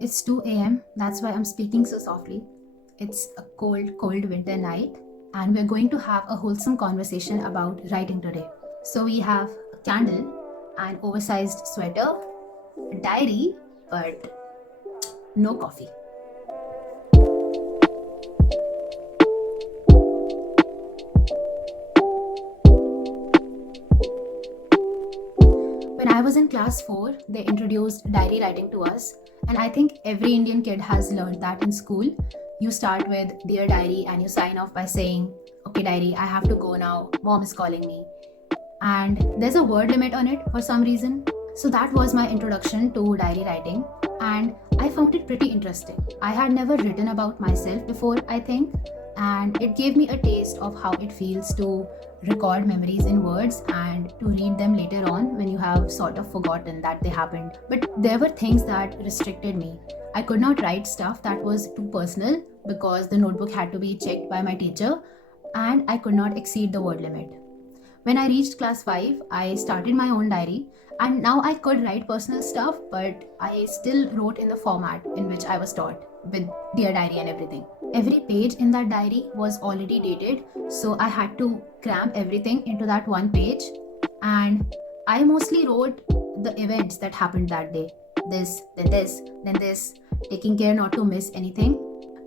It's 2 a.m. That's why I'm speaking so softly. It's a cold, cold winter night, and we're going to have a wholesome conversation about writing today. So, we have a candle, an oversized sweater, a diary, but no coffee. When I was in class 4, they introduced diary writing to us, and I think every Indian kid has learned that in school. You start with Dear Diary and you sign off by saying, Okay, diary, I have to go now, mom is calling me. And there's a word limit on it for some reason. So that was my introduction to diary writing, and I found it pretty interesting. I had never written about myself before, I think, and it gave me a taste of how it feels to record memories in words and to read them later on when you have sort of forgotten that they happened. But there were things that restricted me. I could not write stuff that was too personal because the notebook had to be checked by my teacher, and I could not exceed the word limit. When I reached class 5, I started my own diary, and now I could write personal stuff, but I still wrote in the format in which I was taught, with Dear Diary and everything. Every page in that diary was already dated, so I had to cram everything into that one page, and I mostly wrote the events that happened that day. This, then this, taking care not to miss anything.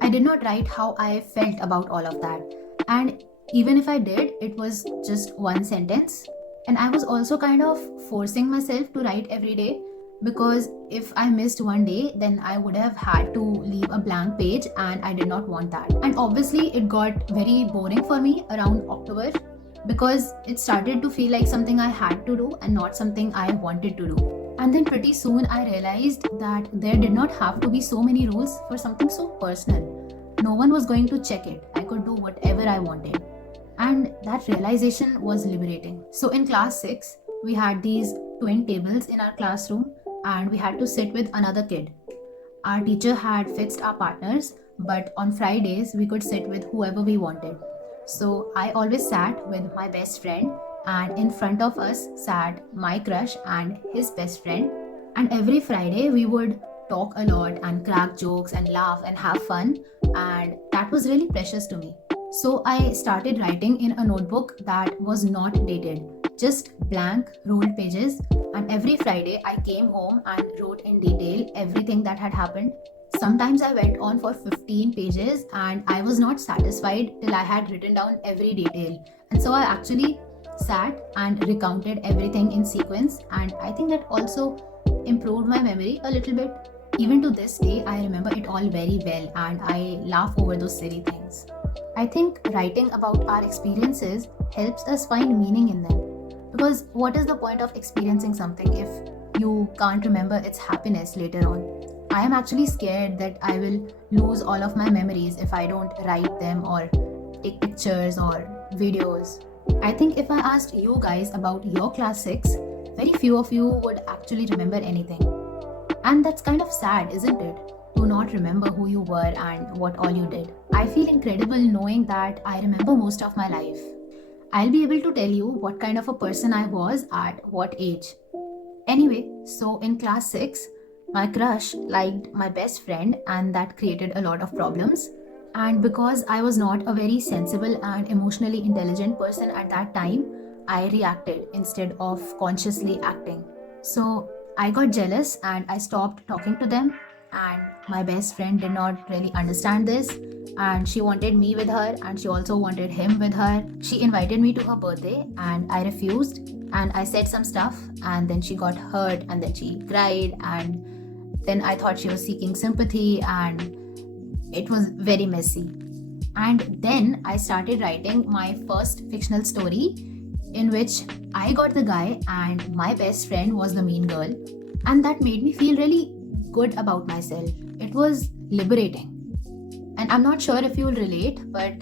I did not write how I felt about all of that. And even if I did, it was just one sentence. And I was also kind of forcing myself to write every day, because if I missed one day, then I would have had to leave a blank page, and I did not want that. And obviously, it got very boring for me around October because it started to feel like something I had to do and not something I wanted to do. And then pretty soon I realized that there did not have to be so many rules for something so personal. No one was going to check it. I could do whatever I wanted. And that realization was liberating. So in class 6, we had these twin tables in our classroom, and we had to sit with another kid. Our teacher had fixed our partners, but on Fridays we could sit with whoever we wanted. So I always sat with my best friend, and in front of us sat my crush and his best friend. And every Friday we would talk a lot and crack jokes and laugh and have fun, and that was really precious to me. So I started writing in a notebook that was not dated, just blank ruled pages. And every Friday I came home and wrote in detail everything that had happened. Sometimes I went on for 15 pages, and I was not satisfied till I had written down every detail. And so I actually sat and recounted everything in sequence, and I think that also improved my memory a little bit. Even to this day, I remember it all very well, and I laugh over those silly things. I think writing about our experiences helps us find meaning in them. Because what is the point of experiencing something if you can't remember its happiness later on? I am actually scared that I will lose all of my memories if I don't write them or take pictures or videos. I think if I asked you guys about your class 6, very few of you would actually remember anything. And that's kind of sad, isn't it? To not remember who you were and what all you did. I feel incredible knowing that I remember most of my life. I'll be able to tell you what kind of a person I was at what age. Anyway, so in class 6, my crush liked my best friend, and that created a lot of problems. And because I was not a very sensible and emotionally intelligent person at that time, I reacted instead of consciously acting. So I got jealous and I stopped talking to them. And my best friend did not really understand this, and she wanted me with her, and she also wanted him with her. She invited me to her birthday, and I refused, and I said some stuff, and then she got hurt, and then she cried, and then I thought she was seeking sympathy, and it was very messy. And then I started writing my first fictional story, in which I got the guy and my best friend was the mean girl, and that made me feel really good about myself. It was liberating. And I'm not sure if you'll relate, but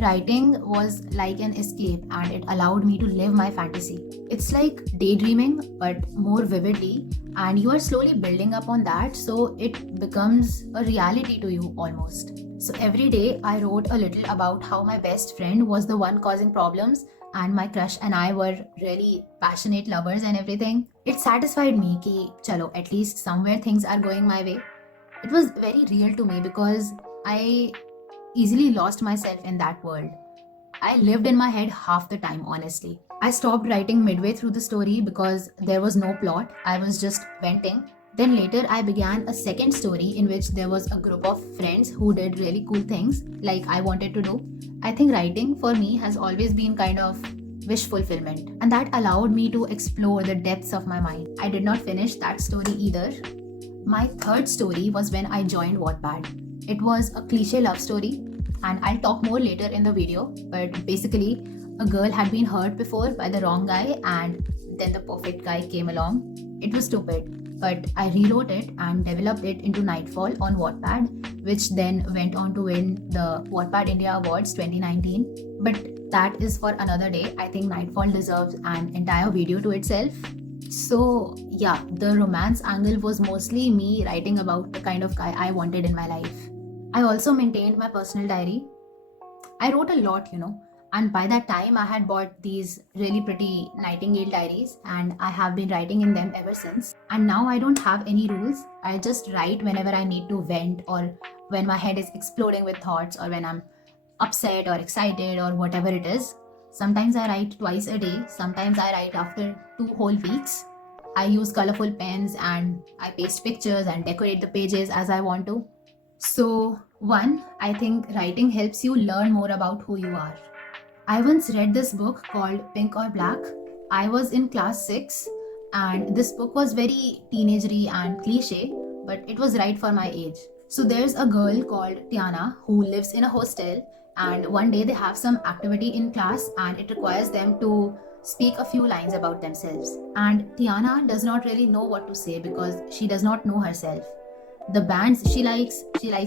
writing was like an escape, and it allowed me to live my fantasy. It's like daydreaming, but more vividly, and you are slowly building up on that, so it becomes a reality to you almost. So every day I wrote a little about how my best friend was the one causing problems, and my crush and I were really passionate lovers and everything. It satisfied me ki chalo, at least somewhere things are going my way. It was very real to me because I easily lost myself in that world. I lived in my head half the time, honestly. I stopped writing midway through the story because there was no plot. I was just venting. Then later, I began a second story in which there was a group of friends who did really cool things like I wanted to do. I think writing for me has always been kind of wish fulfillment, and that allowed me to explore the depths of my mind. I did not finish that story either. My third story was when I joined Wattpad. It was a cliche love story, and I'll talk more later in the video. But basically, a girl had been hurt before by the wrong guy, and then the perfect guy came along. It was stupid, but I rewrote it and developed it into Nightfall on Wattpad, which then went on to win the Wattpad India Awards 2019. But that is for another day. I think Nightfall deserves an entire video to itself. So, yeah, the romance angle was mostly me writing about the kind of guy I wanted in my life. I also maintained my personal diary. I wrote a lot, and by that time I had bought these really pretty Nightingale diaries and I have been writing in them ever since. And now I don't have any rules. I just write whenever I need to vent, or when my head is exploding with thoughts, or when I'm upset or excited or whatever it is. Sometimes I write twice a day, sometimes I write after 2 whole weeks. I use colorful pens and I paste pictures and decorate the pages as I want to. So, one, I think writing helps you learn more about who you are. I once read this book called Pink or Black. I was in class 6 and this book was very teenagery and cliche, but it was right for my age. So there's a girl called Tiana who lives in a hostel, and one day they have some activity in class and it requires them to speak a few lines about themselves. And Tiana does not really know what to say because she does not know herself. The bands she likes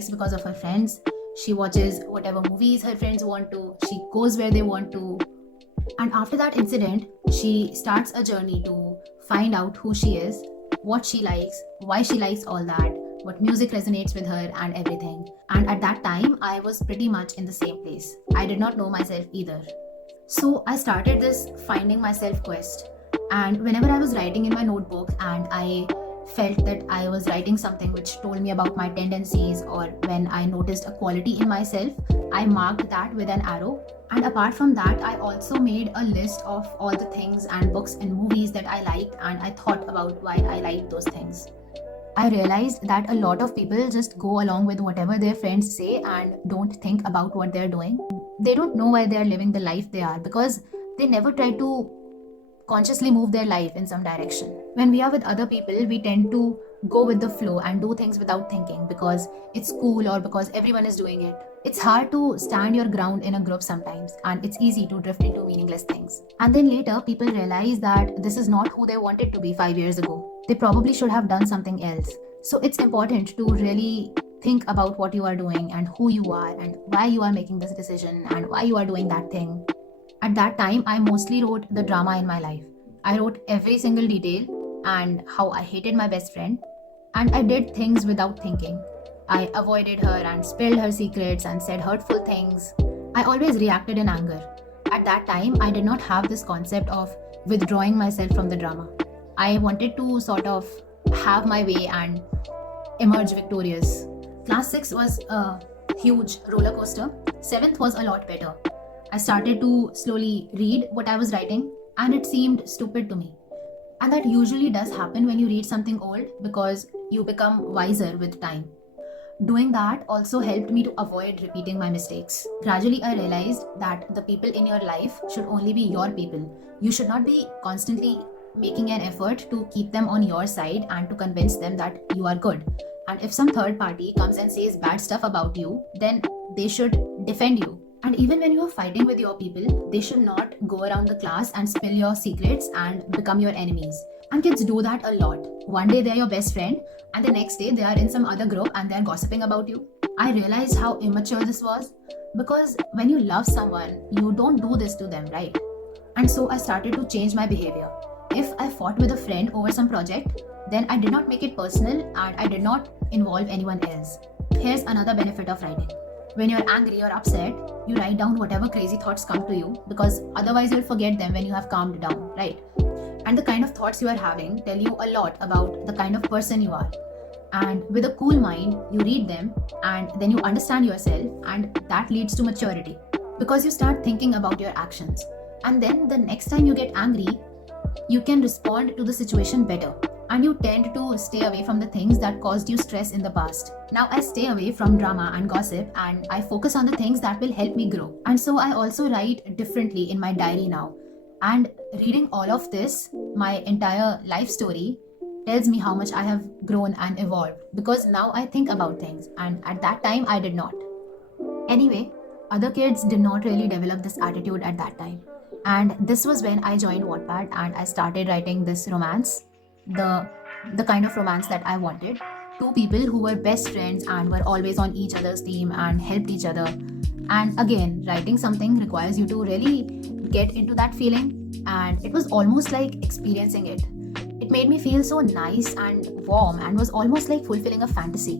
because of her friends. She watches whatever movies her friends want to. She goes where they want to. And after that incident, she starts a journey to find out who she is, what she likes, why she likes all that, what music resonates with her, and everything. And at that time, I was pretty much in the same place. I did not know myself either. So I started this finding myself quest. And whenever I was writing in my notebook and I felt that I was writing something which told me about my tendencies, or when I noticed a quality in myself, I marked that with an arrow. And apart from that, I also made a list of all the things and books and movies that I liked, and I thought about why I liked those things. I realized that a lot of people just go along with whatever their friends say and don't think about what they're doing. They don't know why they're living the life they are because they never try to consciously move their life in some direction. When we are with other people, we tend to go with the flow and do things without thinking because it's cool or because everyone is doing it. It's hard to stand your ground in a group sometimes, and it's easy to drift into meaningless things. And then later, people realize that this is not who they wanted to be 5 years ago. They probably should have done something else. So it's important to really think about what you are doing and who you are and why you are making this decision and why you are doing that thing. At that time, I mostly wrote the drama in my life. I wrote every single detail and how I hated my best friend, and I did things without thinking. I avoided her and spilled her secrets and said hurtful things. I always reacted in anger. At that time, I did not have this concept of withdrawing myself from the drama. I wanted to sort of have my way and emerge victorious. Class 6 was a huge roller coaster. 7th was a lot better. I started to slowly read what I was writing, and it seemed stupid to me. And that usually does happen when you read something old because you become wiser with time. Doing that also helped me to avoid repeating my mistakes. Gradually, I realized that the people in your life should only be your people. You should not be constantly making an effort to keep them on your side and to convince them that you are good. And if some third party comes and says bad stuff about you, then they should defend you. And even when you are fighting with your people, they should not go around the class and spill your secrets and become your enemies. And kids do that a lot. One day they're your best friend, and the next day they are in some other group and they're gossiping about you. I realized how immature this was because when you love someone, you don't do this to them, right? And so I started to change my behavior. If I fought with a friend over some project, then I did not make it personal and I did not involve anyone else. Here's another benefit of writing. When you're angry or upset, you write down whatever crazy thoughts come to you because otherwise you'll forget them when you have calmed down, right? And the kind of thoughts you are having tell you a lot about the kind of person you are. And with a cool mind, you read them and then you understand yourself, and that leads to maturity because you start thinking about your actions. And then the next time you get angry, you can respond to the situation better, and you tend to stay away from the things that caused you stress in the past. Now I stay away from drama and gossip, and I focus on the things that will help me grow. And so I also write differently in my diary now. And reading all of this, my entire life story, tells me how much I have grown and evolved, because now I think about things, and at that time I did not. Anyway, other kids did not really develop this attitude at that time. And this was when I joined Wattpad and I started writing this romance, the the kind of romance that I wanted. Two people who were best friends and were always on each other's team and helped each other. And again, writing something requires you to really get into that feeling, and it was almost like experiencing it. It made me feel so nice and warm and was almost like fulfilling a fantasy.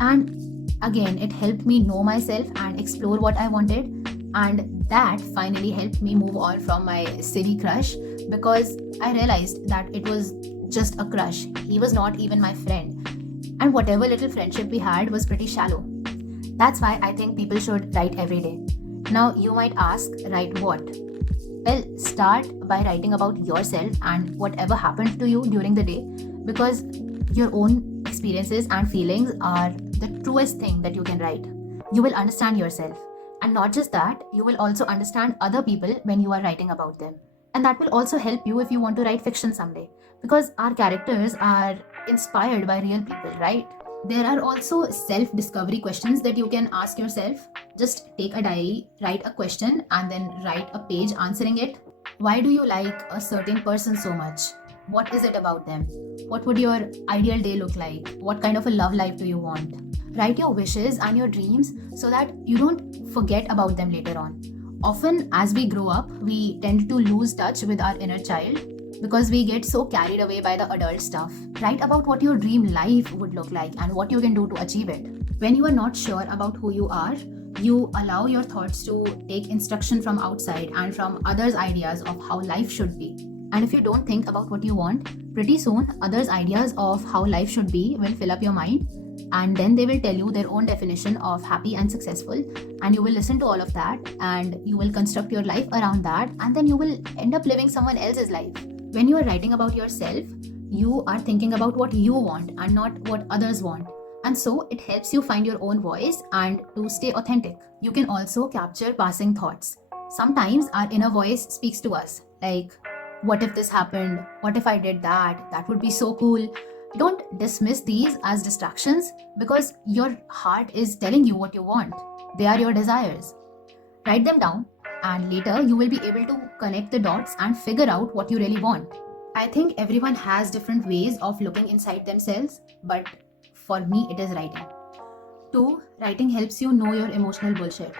And again, it helped me know myself and explore what I wanted. And that finally helped me move on from my silly crush, because I realized that it was just a crush. He was not even my friend. And whatever little friendship we had was pretty shallow. That's why I think people should write every day. Now, you might ask, write what? Well, start by writing about yourself and whatever happened to you during the day, because your own experiences and feelings are the truest thing that you can write. You will understand yourself. And not just that, you will also understand other people when you are writing about them. And that will also help you if you want to write fiction someday, because our characters are inspired by real people, right? There are also self discovery questions that you can ask yourself. Just take a diary, write a question, and then write a page answering it. Why do you like a certain person so much? What is it about them? What would your ideal day look like? What kind of a love life do you want? Write your wishes and your dreams so that you don't forget about them later on. Often, as we grow up, we tend to lose touch with our inner child because we get so carried away by the adult stuff. Write about what your dream life would look like and what you can do to achieve it. When you are not sure about who you are, you allow your thoughts to take instruction from outside and from others' ideas of how life should be. And if you don't think about what you want, pretty soon others' ideas of how life should be will fill up your mind, and then they will tell you their own definition of happy and successful, and you will listen to all of that and you will construct your life around that, and then you will end up living someone else's life. When you are writing about yourself, you are thinking about what you want and not what others want. And so it helps you find your own voice and to stay authentic. You can also capture passing thoughts. Sometimes our inner voice speaks to us, like, what if this happened? What if I did that? That would be so cool. Don't dismiss these as distractions, because your heart is telling you what you want. They are your desires. Write them down, and later you will be able to connect the dots and figure out what you really want. I think everyone has different ways of looking inside themselves, but for me it is writing. 2. Writing helps you know your emotional bullshit.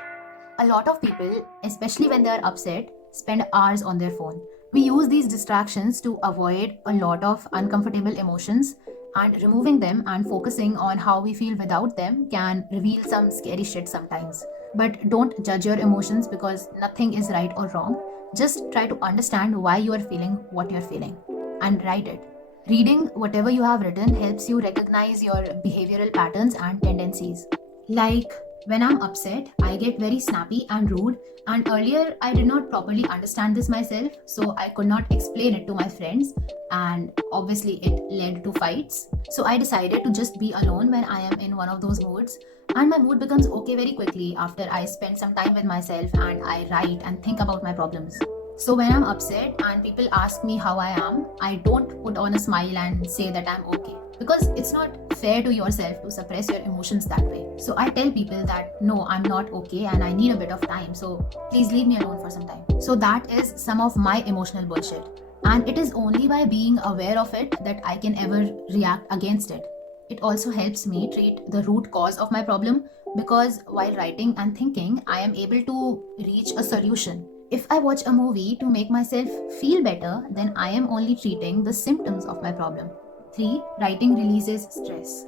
A lot of people, especially when they are upset, spend hours on their phone. We use these distractions to avoid a lot of uncomfortable emotions, and removing them and focusing on how we feel without them can reveal some scary shit sometimes. But don't judge your emotions, because nothing is right or wrong. Just try to understand why you are feeling what you're feeling and write it. Reading whatever you have written helps you recognize your behavioral patterns and tendencies. Like, when I'm upset, I get very snappy and rude, and earlier I did not properly understand this myself, so I could not explain it to my friends, and obviously it led to fights. So I decided to just be alone when I am in one of those moods, and my mood becomes okay very quickly after I spend some time with myself and I write and think about my problems. So when I'm upset and people ask me how I am, I don't put on a smile and say that I'm okay, because it's not fair to yourself to suppress your emotions that way. So I tell people that no, I'm not okay and I need a bit of time, so please leave me alone for some time. So that is some of my emotional bullshit. And it is only by being aware of it that I can ever react against it. It also helps me treat the root cause of my problem, because while writing and thinking, I am able to reach a solution. If I watch a movie to make myself feel better, then I am only treating the symptoms of my problem. 3. Writing releases stress.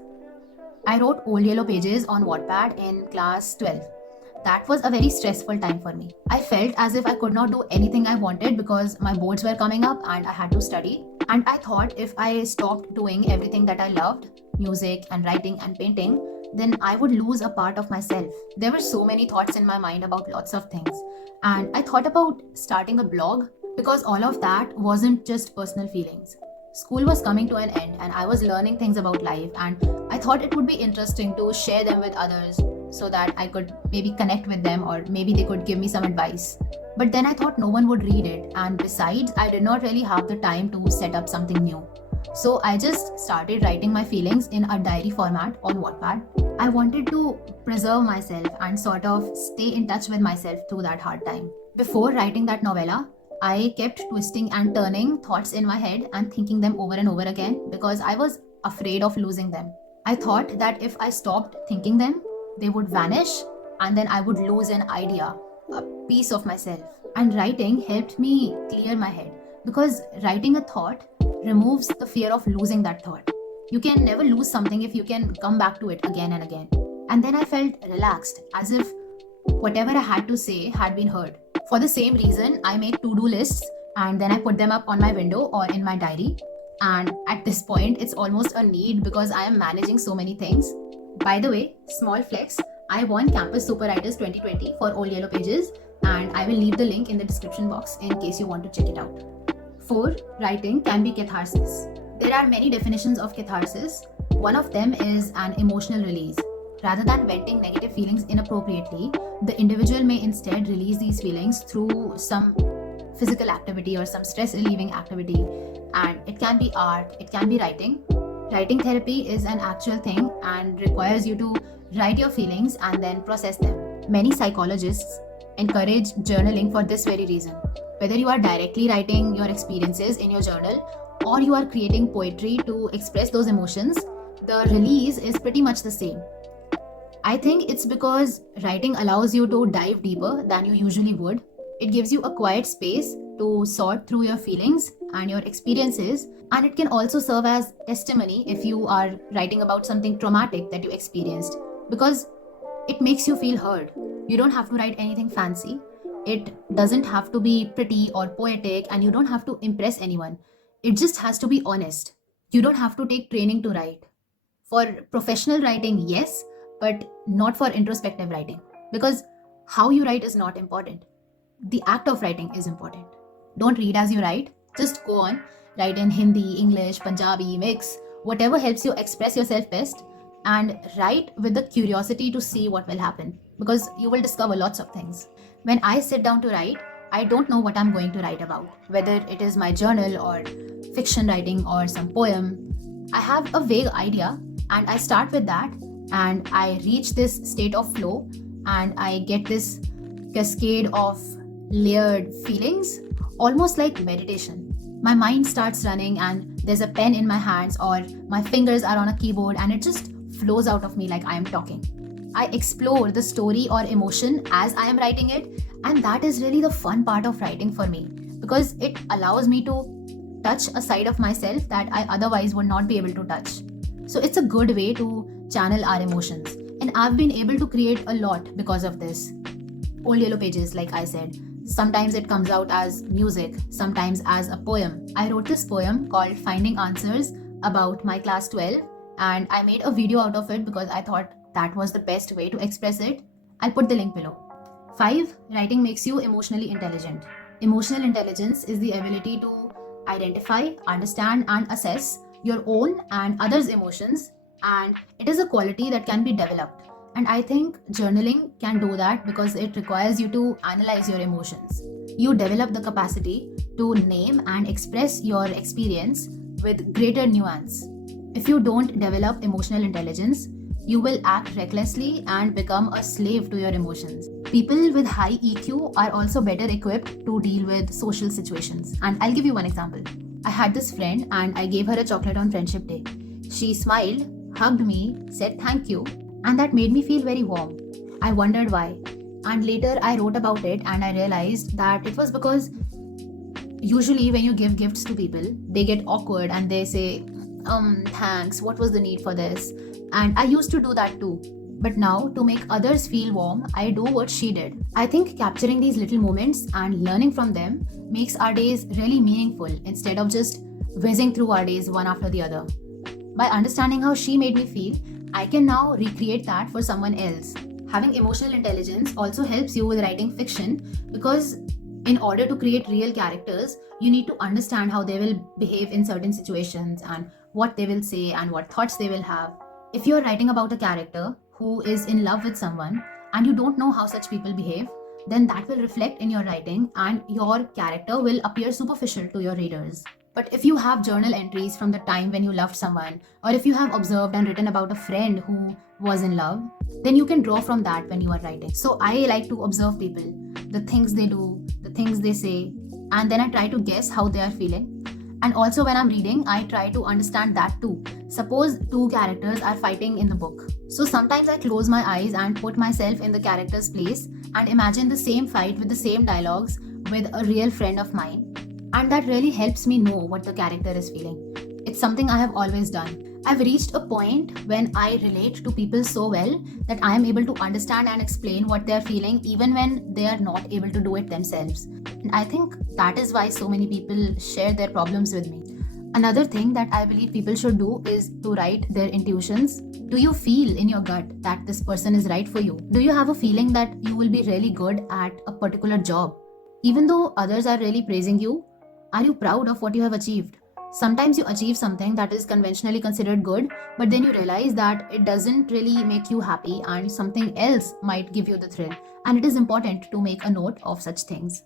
I wrote Old Yellow Pages on Wattpad in class 12. That was a very stressful time for me. I felt as if I could not do anything I wanted because my boards were coming up and I had to study. And I thought if I stopped doing everything that I loved, music and writing and painting, then I would lose a part of myself. There were so many thoughts in my mind about lots of things. And I thought about starting a blog because all of that wasn't just personal feelings. School was coming to an end and I was learning things about life, and I thought it would be interesting to share them with others so that I could maybe connect with them or maybe they could give me some advice. But then I thought no one would read it, and besides, I did not really have the time to set up something new. So I just started writing my feelings in a diary format on Wattpad. I wanted to preserve myself and sort of stay in touch with myself through that hard time. Before writing that novella, I kept twisting and turning thoughts in my head and thinking them over and over again because I was afraid of losing them. I thought that if I stopped thinking them, they would vanish and then I would lose an idea, a piece of myself. And writing helped me clear my head because writing a thought removes the fear of losing that thought. You can never lose something if you can come back to it again and again. And then I felt relaxed, as if whatever I had to say had been heard. For the same reason, I make to-do lists and then I put them up on my window or in my diary. And at this point, it's almost a need because I am managing so many things. By the way, small flex, I won Campus Super Writers 2020 for Old Yellow Pages, and I will leave the link in the description box in case you want to check it out. 4. Writing can be catharsis. There are many definitions of catharsis. One of them is an emotional release. Rather than venting negative feelings inappropriately, the individual may instead release these feelings through some physical activity or some stress relieving activity. And it can be art, it can be writing. Writing therapy is an actual thing and requires you to write your feelings and then process them. Many psychologists encourage journaling for this very reason. Whether you are directly writing your experiences in your journal or you are creating poetry to express those emotions, the release is pretty much the same. I think it's because writing allows you to dive deeper than you usually would. It gives you a quiet space to sort through your feelings and your experiences, and it can also serve as testimony if you are writing about something traumatic that you experienced, because it makes you feel heard. You don't have to write anything fancy. It doesn't have to be pretty or poetic, and you don't have to impress anyone. It just has to be honest. You don't have to take training to write. For professional writing, yes, but not for introspective writing, because how you write is not important. The act of writing is important. Don't read as you write. Just go on, write in Hindi, English, Punjabi, mix, whatever helps you express yourself best, and write with the curiosity to see what will happen, because you will discover lots of things. When I sit down to write, I don't know what I'm going to write about, whether it is my journal or fiction writing or some poem. I have a vague idea and I start with that, and I reach this state of flow and I get this cascade of layered feelings, almost like meditation. My mind starts running and there's a pen in my hands or my fingers are on a keyboard and it just flows out of me like I am talking. I explore the story or emotion as I am writing it, and that is really the fun part of writing for me because it allows me to touch a side of myself that I otherwise would not be able to touch. So it's a good way to channel our emotions, and I've been able to create a lot because of this. Old Yellow Pages, like I said, sometimes it comes out as music, sometimes as a poem. I wrote this poem called Finding Answers about my class 12, and I made a video out of it because I thought that was the best way to express it. I'll put the link below. 5. Writing makes you emotionally intelligent. Emotional intelligence is the ability to identify, understand, and assess your own and others' emotions, and it is a quality that can be developed. And I think journaling can do that because it requires you to analyze your emotions. You develop the capacity to name and express your experience with greater nuance. If you don't develop emotional intelligence, you will act recklessly and become a slave to your emotions. People with high EQ are also better equipped to deal with social situations. And I'll give you one example. I had this friend and I gave her a chocolate on Friendship Day. She smiled, hugged me, said thank you, and that made me feel very warm. I wondered why. And later I wrote about it and I realized that it was because usually when you give gifts to people, they get awkward and they say, thanks, what was the need for this? And I used to do that too. But now, to make others feel warm, I do what she did. I think capturing these little moments and learning from them makes our days really meaningful instead of just whizzing through our days one after the other. By understanding how she made me feel, I can now recreate that for someone else. Having emotional intelligence also helps you with writing fiction because, in order to create real characters, you need to understand how they will behave in certain situations and what they will say and what thoughts they will have. If you're writing about a character who is in love with someone and you don't know how such people behave, then that will reflect in your writing and your character will appear superficial to your readers. But if you have journal entries from the time when you loved someone, or if you have observed and written about a friend who was in love, then you can draw from that when you are writing. So I like to observe people, the things they do, the things they say, and then I try to guess how they are feeling. And also, when I'm reading, I try to understand that too. Suppose two characters are fighting in the book. So sometimes I close my eyes and put myself in the character's place and imagine the same fight with the same dialogues with a real friend of mine. And that really helps me know what the character is feeling. It's something I have always done. I've reached a point when I relate to people so well that I am able to understand and explain what they are feeling even when they are not able to do it themselves. And I think that is why so many people share their problems with me. Another thing that I believe people should do is to write their intuitions. Do you feel in your gut that this person is right for you? Do you have a feeling that you will be really good at a particular job? Even though others are really praising you, are you proud of what you have achieved? Sometimes you achieve something that is conventionally considered good, but then you realize that it doesn't really make you happy and something else might give you the thrill. And it is important to make a note of such things.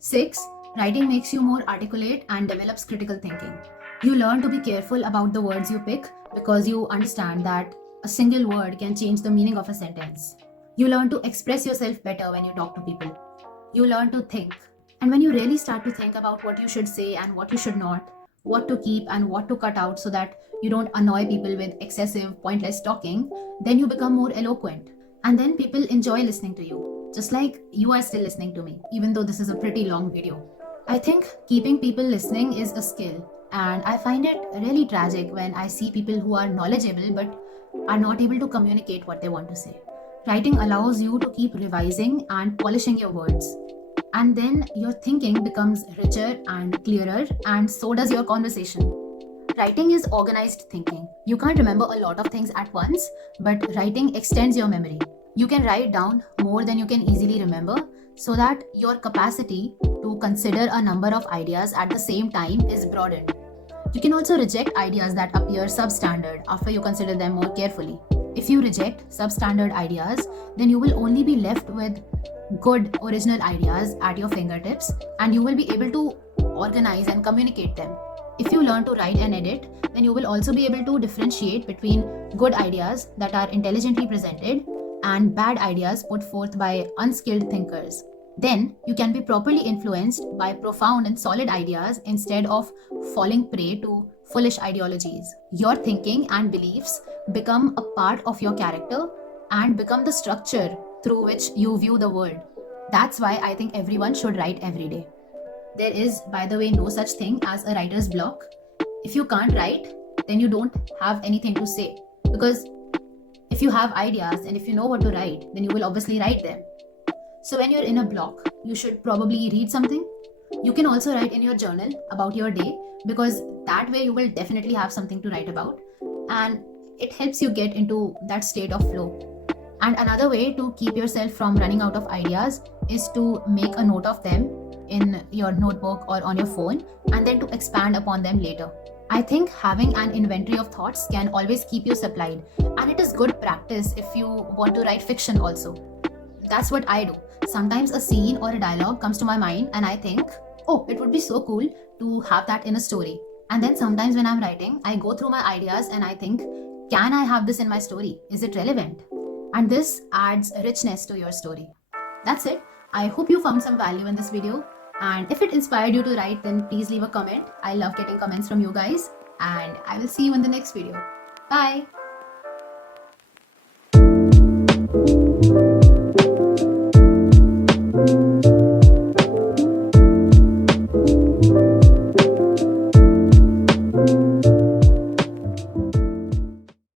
6. Writing makes you more articulate and develops critical thinking. You learn to be careful about the words you pick because you understand that a single word can change the meaning of a sentence. You learn to express yourself better when you talk to people. You learn to think. And when you really start to think about what you should say and what you should not, what to keep and what to cut out so that you don't annoy people with excessive, pointless talking, then you become more eloquent. And then people enjoy listening to you, just like you are still listening to me, even though this is a pretty long video. I think keeping people listening is a skill, and I find it really tragic when I see people who are knowledgeable but are not able to communicate what they want to say. Writing allows you to keep revising and polishing your words. And then your thinking becomes richer and clearer, and so does your conversation. Writing is organized thinking. You can't remember a lot of things at once, but writing extends your memory. You can write down more than you can easily remember, so that your capacity to consider a number of ideas at the same time is broadened. You can also reject ideas that appear substandard after you consider them more carefully. If you reject substandard ideas, then you will only be left with good original ideas at your fingertips, and you will be able to organize and communicate them. If you learn to write and edit, then you will also be able to differentiate between good ideas that are intelligently presented and bad ideas put forth by unskilled thinkers. Then you can be properly influenced by profound and solid ideas instead of falling prey to foolish ideologies. Your thinking and beliefs become a part of your character and become the structure through which you view the world. That's why I think everyone should write every day. There is, by the way, no such thing as a writer's block. If you can't write, then you don't have anything to say. Because if you have ideas and if you know what to write, then you will obviously write them. So when you're in a block, you should probably read something. You can also write in your journal about your day, because that way you will definitely have something to write about, and it helps you get into that state of flow. And another way to keep yourself from running out of ideas is to make a note of them in your notebook or on your phone, and then to expand upon them later. I think having an inventory of thoughts can always keep you supplied, and it is good practice if you want to write fiction also. That's what I do. Sometimes a scene or a dialogue comes to my mind and I think, oh, it would be so cool to have that in a story. And then sometimes when I'm writing, I go through my ideas and I think, can I have this in my story? Is it relevant? And this adds richness to your story. That's it. I hope you found some value in this video. And if it inspired you to write, then please leave a comment. I love getting comments from you guys. And I will see you in the next video. Bye.